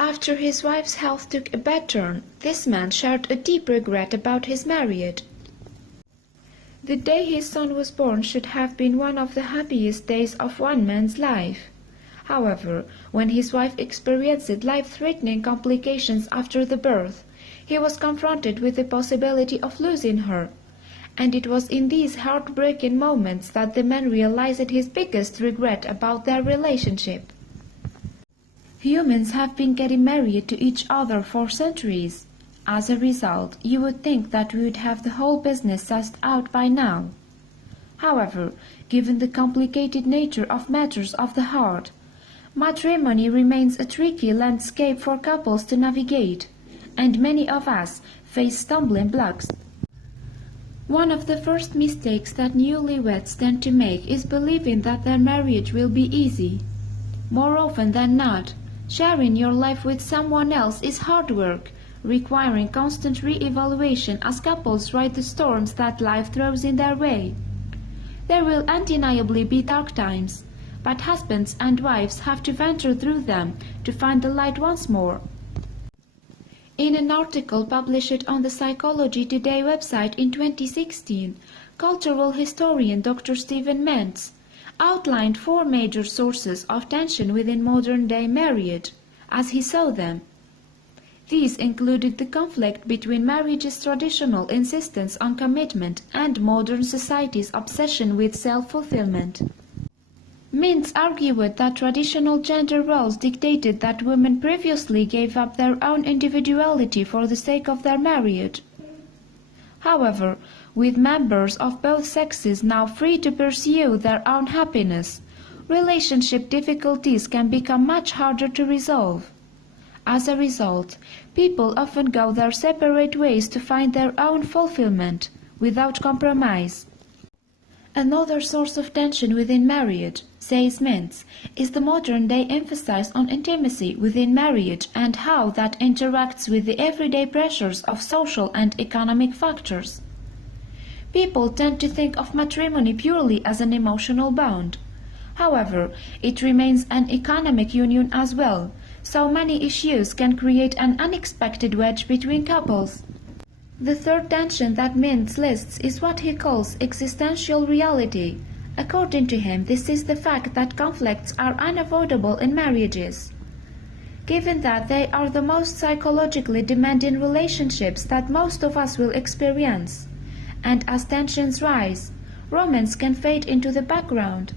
After his wife's health took a bad turn, this man shared a deep regret about his marriage. The day his son was born should have been one of the happiest days of one man's life. However, when his wife experienced life-threatening complications after the birth, he was confronted with the possibility of losing her. And it was in these heartbreaking moments that the man realized his biggest regret about their relationship. Humans have been getting married to each other for centuries. As a result, you would think that we would have the whole business sussed out by now. However, given the complicated nature of matters of the heart, matrimony remains a tricky landscape for couples to navigate, and many of us face stumbling blocks. One of the first mistakes that newlyweds tend to make is believing that their marriage will be easy. More often than not, sharing your life with someone else is hard work, requiring constant re-evaluation as couples ride the storms that life throws in their way. There will undeniably be dark times, but husbands and wives have to venture through them to find the light once more. In an article published on the Psychology Today website in 2016, cultural historian Dr. Stephen Mentz outlined 4 major sources of tension within modern-day marriage, as he saw them. These included the conflict between marriage's traditional insistence on commitment and modern society's obsession with self-fulfillment. Mintz argued that traditional gender roles dictated that women previously gave up their own individuality for the sake of their marriage. However, with members of both sexes now free to pursue their own happiness, relationship difficulties can become much harder to resolve. As a result, people often go their separate ways to find their own fulfillment, without compromise. Another source of tension within marriage, says Mintz, is the modern-day emphasis on intimacy within marriage and how that interacts with the everyday pressures of social and economic factors. People tend to think of matrimony purely as an emotional bond. However, it remains an economic union as well, so many issues can create an unexpected wedge between couples. The third tension that Mintz lists is what he calls existential reality. According to him, this is the fact that conflicts are unavoidable in marriages. Given that they are the most psychologically demanding relationships that most of us will experience, and as tensions rise, romance can fade into the background.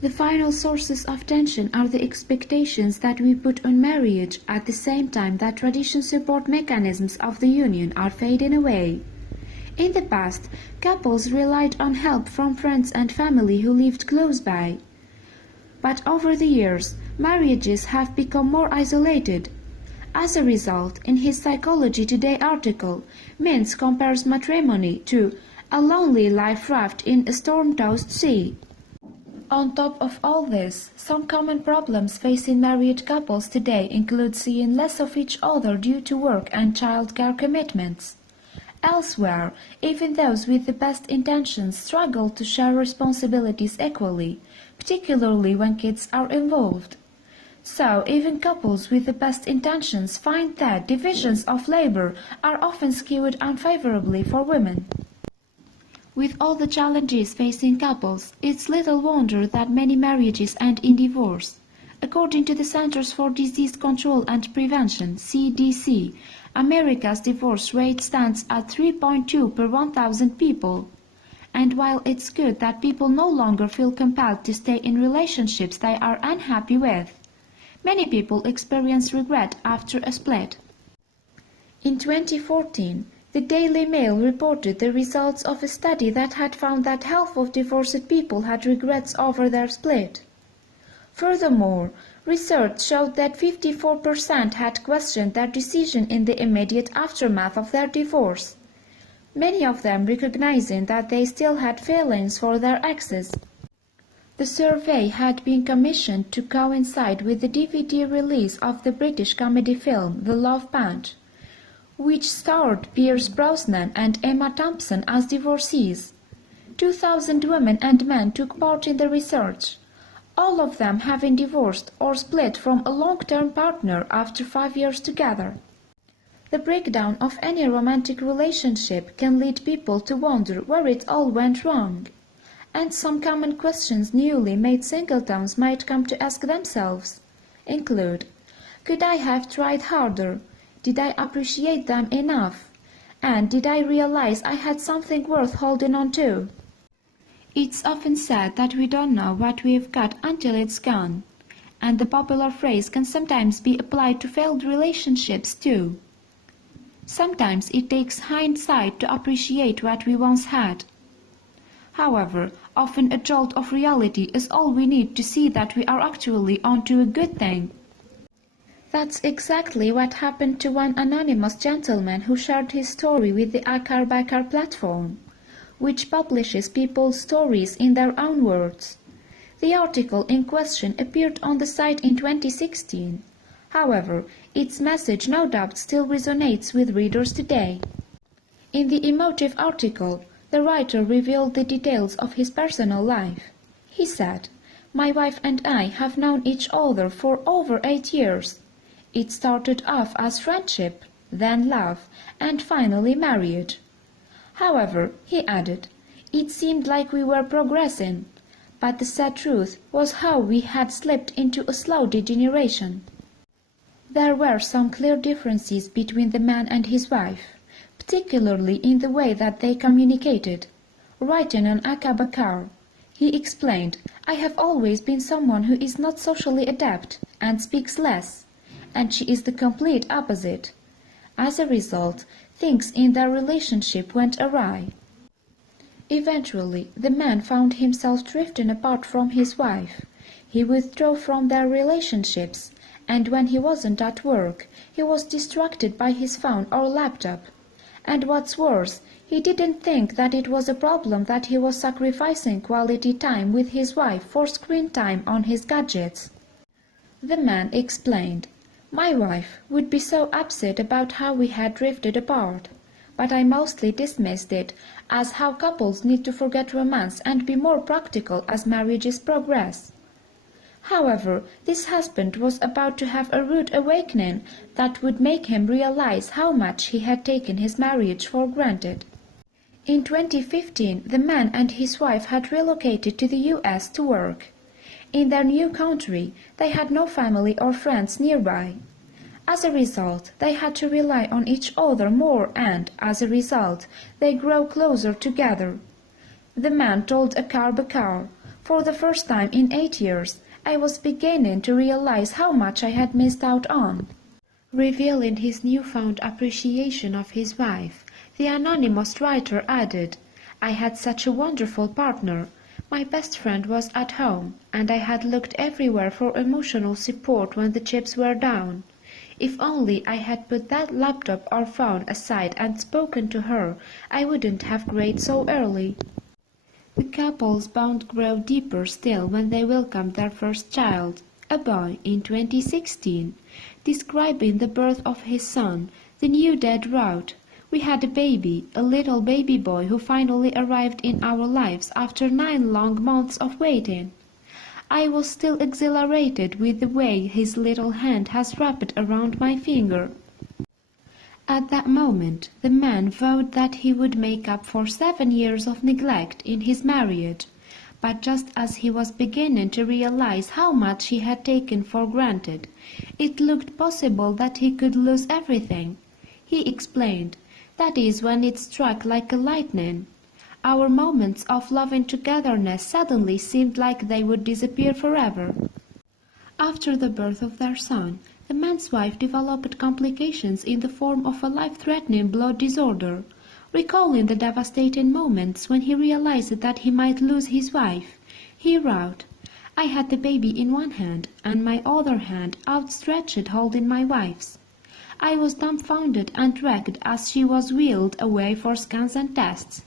The final sources of tension are the expectations that we put on marriage at the same time that traditional support mechanisms of the union are fading away. In the past, couples relied on help from friends and family who lived close by. But over the years, marriages have become more isolated. As a result, in his Psychology Today article, Mintz compares matrimony to a lonely life raft in a storm-tossed sea. On top of all this, some common problems facing married couples today include seeing less of each other due to work and childcare commitments. Elsewhere, even those with the best intentions struggle to share responsibilities equally, particularly when kids are involved. So, even couples with the best intentions find that divisions of labor are often skewed unfavorably for women. With all the challenges facing couples, it's little wonder that many marriages end in divorce. According to the Centers for Disease Control and Prevention, CDC, America's divorce rate stands at 3.2 per 1,000 people. And while it's good that people no longer feel compelled to stay in relationships they are unhappy with, many people experience regret after a split. In 2014, the Daily Mail reported the results of a study that had found that half of divorced people had regrets over their split. Furthermore, research showed that 54% had questioned their decision in the immediate aftermath of their divorce, many of them recognizing that they still had feelings for their exes. The survey had been commissioned to coincide with the DVD release of the British comedy film The Love Punch, which starred Pierce Brosnan and Emma Thompson as divorcees. 2,000 women and men took part in the research. all of them having divorced or split from a long-term partner after 5 years together. The breakdown of any romantic relationship can lead people to wonder where it all went wrong. And some common questions newly made singletons might come to ask themselves include: could I have tried harder? Did I appreciate them enough? And did I realize I had something worth holding on to? It's often said that we don't know what we've got until it's gone, and the popular phrase can sometimes be applied to failed relationships too. Sometimes it takes hindsight to appreciate what we once had. However, often a jolt of reality is all we need to see that we are actually onto a good thing. That's exactly what happened to one anonymous gentleman who shared his story with the Akar platform, which publishes people's stories in their own words. The article in question appeared on the site in 2016. However, its message no doubt still resonates with readers today. In the emotive article, the writer revealed the details of his personal life. He said, "My wife and I have known each other for over 8 years. It started off as friendship, then love, and finally marriage. However," he added, "it seemed like we were progressing, but the sad truth was how we had slipped into a slow degeneration." There were some clear differences between the man and his wife, particularly in the way that they communicated. Writing on Akar, he explained, "I have always been someone who is not socially adept and speaks less, and she is the complete opposite. As a result, things in their relationship went awry. Eventually, the man found himself drifting apart from his wife. He withdrew from their relationships, and when he wasn't at work, he was distracted by his phone or laptop. And what's worse, he didn't think that it was a problem that he was sacrificing quality time with his wife for screen time on his gadgets." The man explained, "My wife would be so upset about how we had drifted apart, but I mostly dismissed it as how couples need to forget romance and be more practical as marriages progress. However, this husband was about to have a rude awakening that would make him realize how much he had taken his marriage for granted." In 2015, the man and his wife had relocated to the US to work. In their new country, they had no family or friends nearby. As a result, they had to rely on each other more and, as a result, they grew closer together. The man told Akar, "For the first time in 8 years, I was beginning to realize how much I had missed out on." Revealing his newfound appreciation of his wife, the anonymous writer added, "I had such a wonderful partner. My best friend was at home, and I had looked everywhere for emotional support when the chips were down. If only I had put that laptop or phone aside and spoken to her, I wouldn't have cried so early." The couple's bond grew deeper still when they welcomed their first child, a boy, in 2016. Describing the birth of his son, the new dad wrote, "We had a baby, a little baby boy who finally arrived in our lives after 9 long months of waiting. I was still exhilarated with the way his little hand has wrapped around my finger." At that moment, the man vowed that he would make up for 7 years of neglect in his marriage, but just as he was beginning to realize how much he had taken for granted, it looked possible that he could lose everything. He explained, "That is when it struck like a lightning. Our moments of loving togetherness suddenly seemed like they would disappear forever." After the birth of their son, the man's wife developed complications in the form of a life-threatening blood disorder. Recalling the devastating moments when he realized that he might lose his wife, he wrote, "I had the baby in one hand and my other hand outstretched holding my wife's. I was dumbfounded and wrecked as she was wheeled away for scans and tests."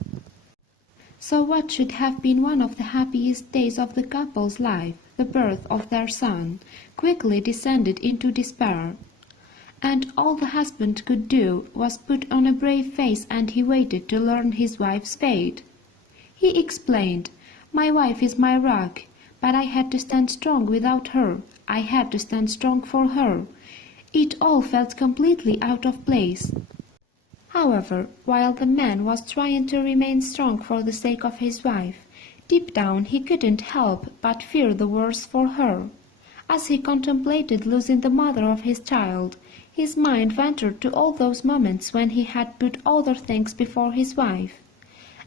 So what should have been one of the happiest days of the couple's life, the birth of their son, quickly descended into despair. And all the husband could do was put on a brave face, and he waited to learn his wife's fate. He explained, "My wife is my rock, But I had to stand strong without her. I had to stand strong for her. It all felt completely out of place. However, while the man was trying to remain strong for the sake of his wife, deep down he couldn't help but fear the worst for her. As he contemplated losing the mother of his child, his mind wandered to all those moments when he had put other things before his wife,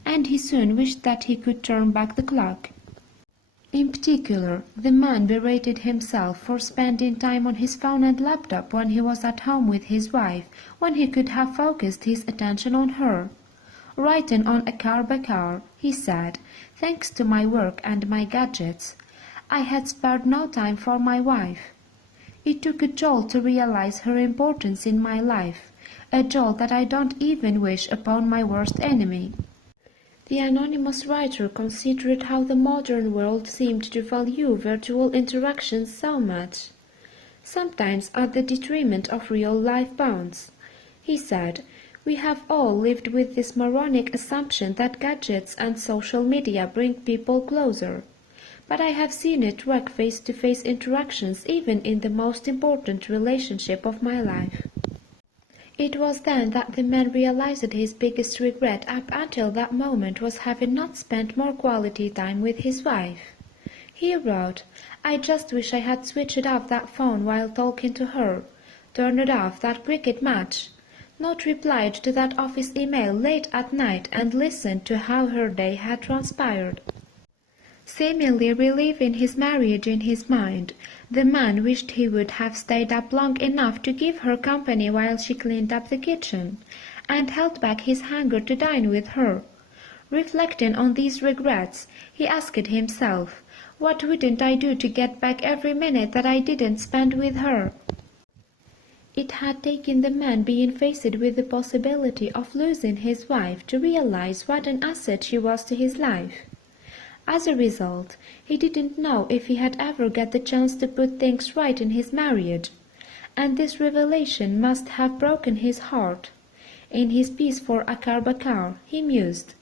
and he soon wished that he could turn back the clock. In particular, the man berated himself for spending time on his phone and laptop when he was at home with his wife, when he could have focused his attention on her. Writing on a car, he said, "Thanks to my work and my gadgets, I had spared no time for my wife. It took a jolt to realize her importance in my life, a jolt that I don't even wish upon my worst enemy." The anonymous writer considered how the modern world seemed to value virtual interactions so much, sometimes at the detriment of real-life bonds. He said, "We have all lived with this moronic assumption that gadgets and social media bring people closer. But I have seen it wreck face-to-face interactions even in the most important relationship of my life." It was then that the man realized his biggest regret up until that moment was having not spent more quality time with his wife. He wrote, "I just wish I had switched off that phone while talking to her, turned off that cricket match, not replied to that office email late at night and listened to how her day had transpired." Seemingly reliving his marriage in his mind, the man wished he would have stayed up long enough to give her company while she cleaned up the kitchen, and held back his hunger to dine with her. Reflecting on these regrets, he asked himself, "What wouldn't I do to get back every minute that I didn't spend with her?" It had taken the man being faced with the possibility of losing his wife to realize what an asset she was to his life. As a result, he didn't know if he had ever get the chance to put things right in his marriage, and this revelation must have broken his heart. In his piece for Bakar, he mused,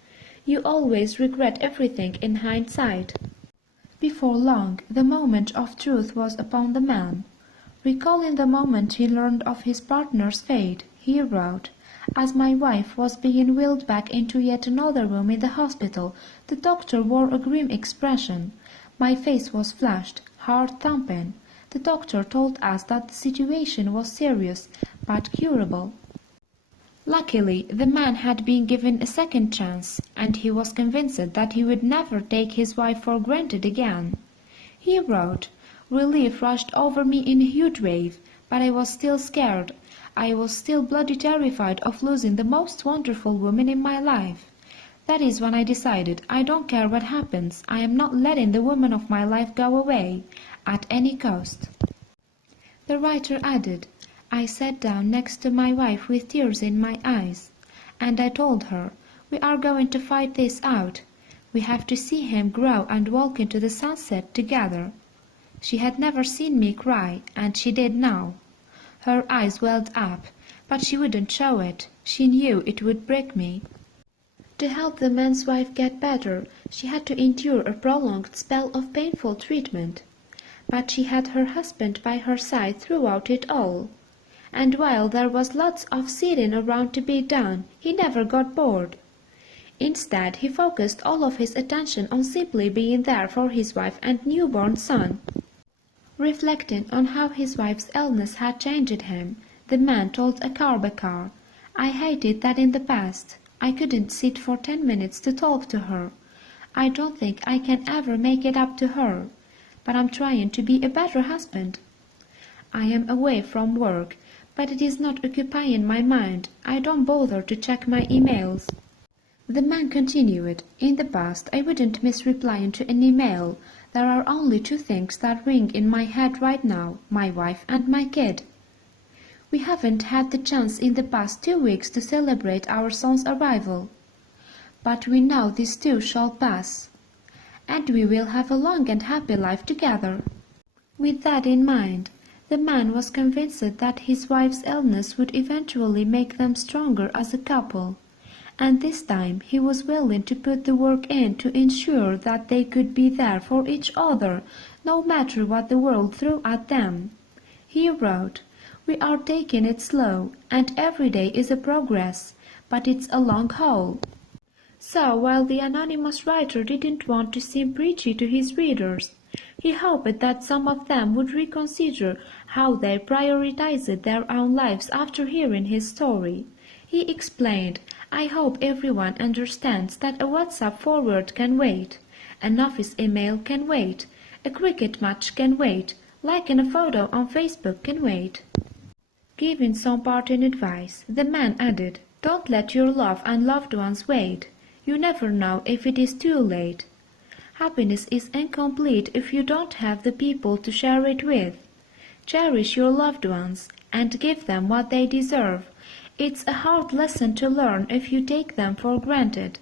"You always regret everything in hindsight." Before long, the moment of truth was upon the man. Recalling the moment he learned of his partner's fate, he wrote, "As my wife was being wheeled back into yet another room in the hospital, the doctor wore a grim expression. My face was flushed, heart thumping. The doctor told us that the situation was serious, but curable." Luckily, the man had been given a second chance, and he was convinced that he would never take his wife for granted again. He wrote, "Relief rushed over me in a huge wave, but I was still scared. I was still bloody terrified of losing the most wonderful woman in my life. That is when I decided, I don't care what happens, I am not letting the woman of my life go away, at any cost." The writer added, "I sat down next to my wife with tears in my eyes, and I told her, we are going to fight this out. We have to see him grow and walk into the sunset together." She had never seen me cry, and she did now. Her eyes welled up, but she wouldn't show it. She knew it would break me. To help the man's wife get better, she had to endure a prolonged spell of painful treatment. But she had her husband by her side throughout it all. And while there was lots of sitting around to be done, he never got bored. Instead, he focused all of his attention on simply being there for his wife and newborn son. Reflecting on how his wife's illness had changed him, the man told Bakar, "I hated that in the past. I couldn't sit for 10 minutes to talk to her. I don't think I can ever make it up to her, but I'm trying to be a better husband. I am away from work, but it is not occupying my mind. I don't bother to check my emails." The man continued, "In the past I wouldn't miss replying to an email. There are only 2 things that ring in my head right now, my wife and my kid. We haven't had the chance in the past 2 weeks to celebrate our son's arrival. But we know this too shall pass, and we will have a long and happy life together." With that in mind, the man was convinced that his wife's illness would eventually make them stronger as a couple, and this time he was willing to put the work in to ensure that they could be there for each other, no matter what the world threw at them. He wrote, "We are taking it slow, and every day is a progress, but it's a long haul." So while the anonymous writer didn't want to seem preachy to his readers, he hoped that some of them would reconsider how they prioritized their own lives after hearing his story. He explained, "I hope everyone understands that a WhatsApp forward can wait, an office email can wait, a cricket match can wait, liking a photo on Facebook can wait." Giving some parting advice, the man added, "Don't let your love and loved ones wait. You never know if it is too late. Happiness is incomplete if you don't have the people to share it with. Cherish your loved ones and give them what they deserve. It's a hard lesson to learn if you take them for granted.